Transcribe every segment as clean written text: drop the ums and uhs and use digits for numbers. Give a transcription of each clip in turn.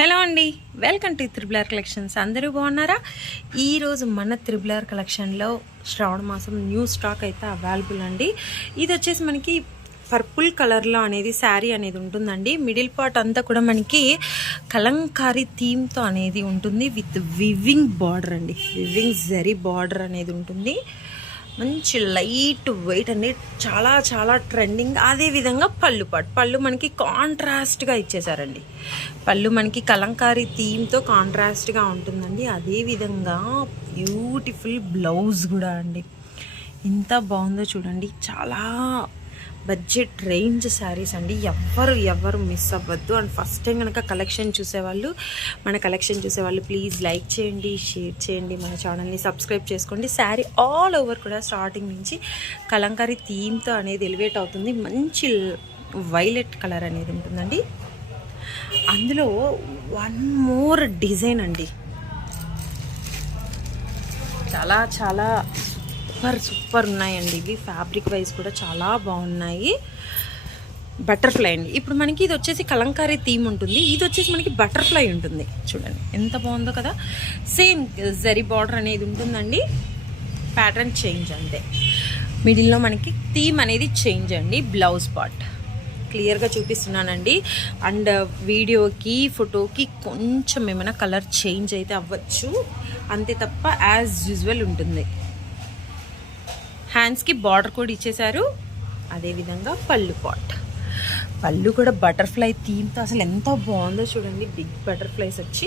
Hello అండి, welcome to triple R collections. అందరూ బాగున్నారా? ఈరోజు మన త్రిబులర్ కలెక్షన్లో శ్రావణ మాసం న్యూ స్టాక్ అయితే అవైలబుల్ అండి. ఇది వచ్చేసి మనకి పర్పుల్ కలర్లో అనేది శారీ అనేది ఉంటుందండి. మిడిల్ పార్ట్ అంతా కూడా మనకి కలంకారీ థీమ్తో అనేది ఉంటుంది విత్ వివింగ్ బార్డర్ అండి. వివింగ్ జరీ బార్డర్ అనేది ఉంటుంది. మంచి లైట్ వెయిట్ అండి, చాలా చాలా ట్రెండింగ్. అదేవిధంగా పళ్ళు మనకి కాంట్రాస్ట్గా ఇచ్చేసారండి. పళ్ళు మనకి కలంకారీ థీమ్తో కాంట్రాస్ట్గా ఉంటుందండి. అదేవిధంగా బ్యూటిఫుల్ బ్లౌజ్ కూడా అండి. ఎంత బాగుందో చూడండి. చాలా బడ్జెట్ రేంజ్ శారీస్ అండి. ఎవరు మిస్ అవ్వద్దు. అండ్ ఫస్ట్ టైం కనుక మన కలెక్షన్ చూసేవాళ్ళు ప్లీజ్ లైక్ చేయండి, షేర్ చేయండి, మన ఛానల్ని సబ్స్క్రైబ్ చేసుకోండి. శారీ ఆల్ ఓవర్ కూడా స్టార్టింగ్ నుంచి కలంకారీ థీమ్తో అనేది ఎలివేట్ అవుతుంది. మంచి వైలెట్ కలర్ అనేది ఉంటుందండి. అందులో వన్ మోర్ డిజైన్ అండి. చాలా చాలా సూపర్ ఉన్నాయండి. ఇవి ఫ్యాబ్రిక్ వైజ్ కూడా చాలా బాగున్నాయి. బటర్ఫ్లై అండి. ఇప్పుడు మనకి ఇది వచ్చేసి కలంకారీ థీమ్ ఉంటుంది, ఇది వచ్చేసి మనకి బటర్ఫ్లై ఉంటుంది. చూడండి ఎంత బాగుందో కదా. సేమ్ జరీ బార్డర్ అనేది ఉంటుందండి. ప్యాటర్న్ చేంజ్ అంతే. మిడిల్లో మనకి థీమ్ అనేది చేంజ్ అండి. బ్లౌజ్ పార్ట్ క్లియర్గా చూపిస్తున్నానండి. అండ్ వీడియోకి ఫోటోకి కొంచెం ఏమైనా కలర్ చేంజ్ అయితే అవ్వచ్చు, అంతే తప్ప యాజ్ యూజువల్ ఉంటుంది. హ్యాండ్స్కి బార్డర్ కూడా ఇచ్చేసారు. అదేవిధంగా పళ్ళు కూడా బటర్ఫ్లై థీమ్తో అసలు ఎంత బాగుందో చూడండి. బిగ్ బటర్ఫ్లైస్ వచ్చి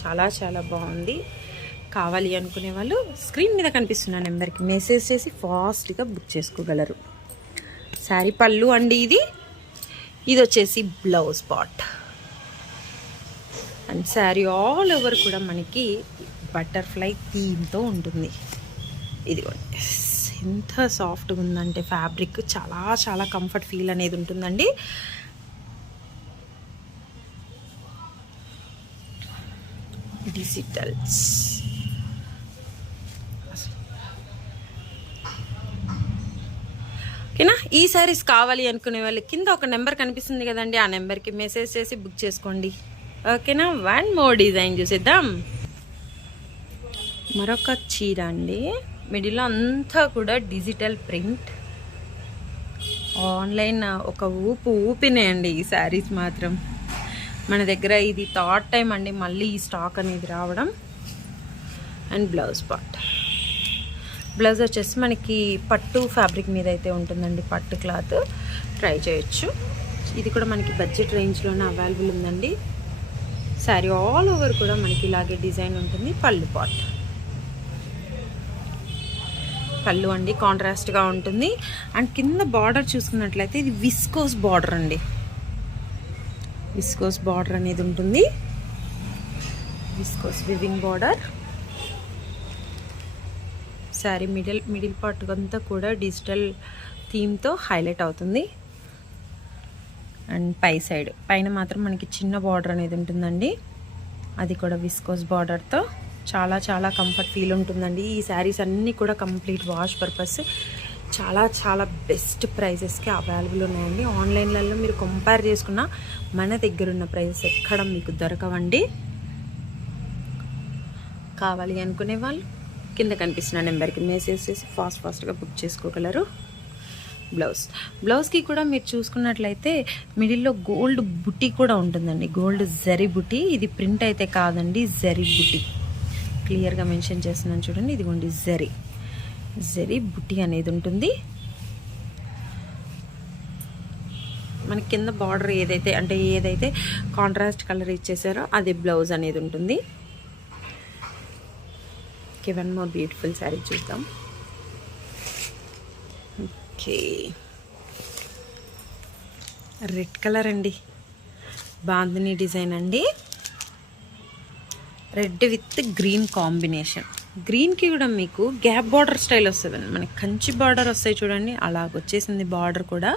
చాలా చాలా బాగుంది. కావాలి అనుకునే వాళ్ళు స్క్రీన్ మీద కనిపిస్తున్న నెంబర్కి మెసేజ్ చేసి ఫాస్ట్గా బుక్ చేసుకోగలరు. శారీ పళ్ళు అండి. ఇది వచ్చేసి blouse part. And sari all over కూడా మనకి బటర్ఫ్లై థీమ్తో ఉంటుంది. ఇదిగోండి ఎంత సాఫ్ట్గా ఉందంటే ఫ్యాబ్రిక్ చాలా చాలా కంఫర్ట్ ఫీల్ అనేది ఉంటుందండి. డిజిటల్స్ ఓకేనా. ఈ శారీస్ కావాలి అనుకునే వాళ్ళు కింద ఒక నెంబర్ కనిపిస్తుంది కదండి, ఆ నెంబర్కి మెసేజ్ చేసి బుక్ చేసుకోండి. ఓకేనా. వన్ మోర్ డిజైన్ చూసేద్దాం. మరొక చీర అండి. మిడిల్లో అంతా కూడా డిజిటల్ ప్రింట్. ఆన్లైన్ ఒక ఊపినాయండి ఈ శారీస్ మాత్రం. మన దగ్గర ఇది థర్డ్ టైం అండి మళ్ళీ ఈ స్టాక్ అనేది రావడం. And blouse part. బ్లౌజ్ వచ్చేసి మనకి పట్టు ఫ్యాబ్రిక్ మీద అయితే ఉంటుందండి. పట్టు క్లాత్ ట్రై చేయొచ్చు. ఇది కూడా మనకి బడ్జెట్ రేంజ్లోనే అవైలబుల్ ఉందండి. శారీ ఆల్ ఓవర్ కూడా మనకి ఇలాగే డిజైన్ ఉంటుంది. పళ్ళు అండి కాంట్రాస్ట్గా ఉంటుంది. అండ్ కింద బార్డర్ చూసుకున్నట్లయితే ఇది విస్కోస్ బార్డర్ అండి. విస్కోస్ బార్డర్ అనేది ఉంటుంది. Viscose weaving border. Sari middle part అంతా కూడా డిజిటల్ థీమ్తో హైలైట్ అవుతుంది. అండ్ పైన మాత్రం మనకి చిన్న బార్డర్ అనేది ఉంటుందండి. అది కూడా విస్కోస్ బార్డర్తో చాలా చాలా కంఫర్ట్ ఫీల్ ఉంటుందండి. ఈ శారీస్ అన్నీ కూడా కంప్లీట్ వాష్ పర్పస్ చాలా చాలా బెస్ట్ ప్రైజెస్కి అవైలబుల్ ఉన్నాయండి. ఆన్లైన్లలో మీరు కంపేర్ చేసుకున్న మన దగ్గర ఉన్న ప్రైజెస్ ఎక్కడ మీకు దొరకవండి. కావాలి అనుకునే వాళ్ళు కింద కనిపిస్తున్న నెంబర్కి మెసేజ్ చేసి ఫాస్ట్గా బుక్ చేసుకోగలరు. బ్లౌజ్కి కూడా మీరు చూసుకున్నట్లయితే మిడిల్లో గోల్డ్ బుట్టి కూడా ఉంటుందండి. గోల్డ్ జరీ బుట్టి. ఇది ప్రింట్ అయితే కాదండి, జరీ బుట్టి. క్లియర్గా మెన్షన్ చేస్తున్నాను చూడండి. ఇదిగోండి జరీ బుట్టి అనేది ఉంటుంది. మనకి కింద బార్డర్ ఏదైతే కాంట్రాస్ట్ కలర్ ఇచ్చేసారో అదే బ్లౌజ్ అనేది ఉంటుంది. Okay, one more beautiful sari చూద్దాం. ఓకే, రెడ్ కలర్ అండి. బాందిని డిజైన్ అండి. Red with green combination. గ్రీన్కి కూడా మీకు గ్యాప్ బార్డర్ స్టైల్ వస్తుందండి. మనకి కంచి బార్డర్ వస్తాయి చూడండి, అలాగొచ్చేసింది బార్డర్ కూడా.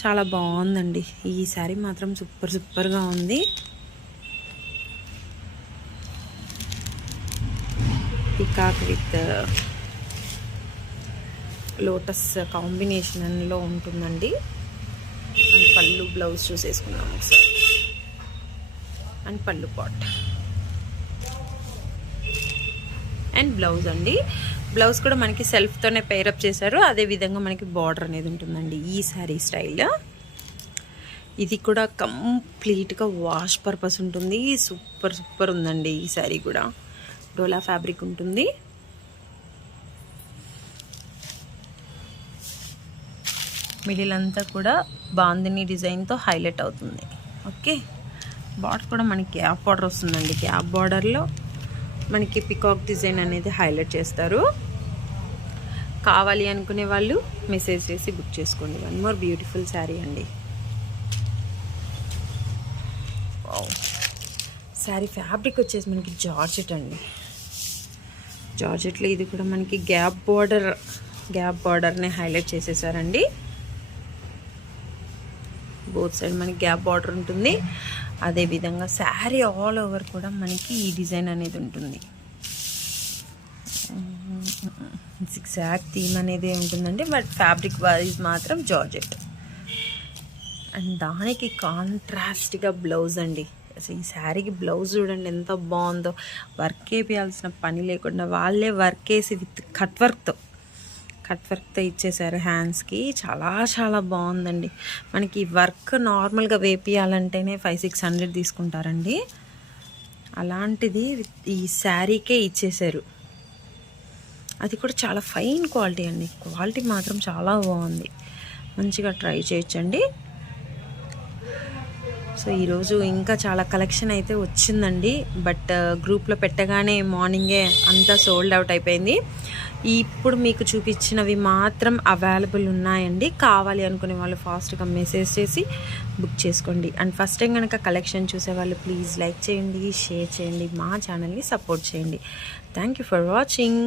చాలా బాగుందండి. ఈ శారీ మాత్రం సూపర్గా ఉంది. పీకాక్ విత్ లోటస్ కాంబినేషన్లో ఉంటుందండి. అండ్ పళ్ళు బ్లౌజ్ చూసేసుకున్నాం ఒకసారి. అండ్ పళ్ళు పాట్ అండ్ బ్లౌజ్ అండి. బ్లౌజ్ కూడా మనకి సెల్ఫ్తోనే పేరప్ చేశారు. అదేవిధంగా మనకి బార్డర్ అనేది ఉంటుందండి ఈ శారీ స్టైల్. ఇది కూడా కంప్లీట్గా వాష్ పర్పస్ ఉంటుంది. సూపర్ సూపర్ ఉందండి ఈ శారీ కూడా. డోలా ఫ్యాబ్రిక్ ఉంటుంది. మిడిల్ అంతా కూడా బాందిని డిజైన్తో హైలైట్ అవుతుంది. ఓకే, బార్డర్ కూడా మనకి గ్యాప్ బార్డర్ వస్తుందండి. గ్యాప్ బార్డర్లో మనకి పికాక్ డిజైన్ అనేది హైలైట్ చేస్తారు. కావాలి అనుకునే వాళ్ళు మెసేజ్ చేసి బుక్ చేసుకోండి. వన్ మోర్ బ్యూటిఫుల్ శారీ అండి. శారీ ఫ్యాబ్రిక్ వచ్చేసి మనకి జార్జెట్ అండి. జార్జెట్లో ఇది కూడా మనకి గ్యాప్ బార్డర్ని హైలైట్ చేసేసారండి. బోత్ సైడ్ మనకి గ్యాప్ బార్డర్ ఉంటుంది. అదేవిధంగా శారీ ఆల్ ఓవర్ కూడా మనకి ఈ డిజైన్ అనేది ఉంటుంది. ఎగ్జాక్ట్ థీమ్ అనేది ఉంటుందండి. బట్ ఫ్యాబ్రిక్ వైజ్ మాత్రం జార్జెట్. అండ్ దానికి కాంట్రాస్ట్గా బ్లౌజ్ అండి. అసలు ఈ శారీకి బ్లౌజ్ చూడండి ఎంత బాగుందో. వర్క్ వేయాల్సిన పని లేకుండా వాళ్ళే వర్క్ వేసి విత్ కట్ వర్క్తో ఇచ్చేసారు హ్యాండ్స్కి. చాలా చాలా బాగుందండి. మనకి వర్క్ నార్మల్గా వేపియాలంటేనే 500-600 తీసుకుంటారండి. అలాంటిది ఈ శారీకే ఇచ్చేసారు. అది కూడా చాలా ఫైన్ క్వాలిటీ అండి. క్వాలిటీ మాత్రం చాలా బాగుంది. మంచిగా ట్రై చేయొచ్చండి. సో ఈరోజు ఇంకా చాలా కలెక్షన్ అయితే వచ్చిందండి. బట్ గ్రూప్లో పెట్టగానే మార్నింగే అంతా సోల్డ్ అవుట్ అయిపోయింది. ఇప్పుడు మీకు చూపించినవి మాత్రం అవైలబుల్ ఉన్నాయండి. కావాలి అనుకునే వాళ్ళు ఫాస్ట్గా మెసేజ్ చేసి బుక్ చేసుకోండి. అండ్ ఫస్ట్ టైం కనుక కలెక్షన్ చూసేవాళ్ళు ప్లీజ్ లైక్ చేయండి, షేర్ చేయండి, మా ఛానల్ని సపోర్ట్ చేయండి. Thank you for watching.